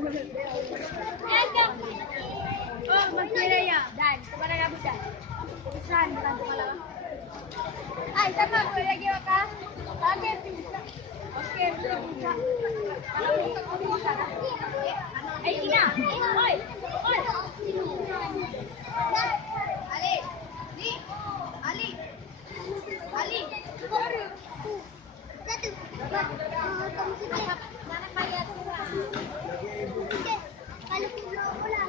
Oh, masih ada ya? Dan, kemana kamu Dan? Pesan, bantu malam. Ay, sama, boleh lagi makan? Oke, bisa. Oke, bisa. Kalau untuk kamu bisa. Ina, oi, oi. Ali, ni, Ali, Ali. Satu. Mana kaya kurang? Kalau pulau bola.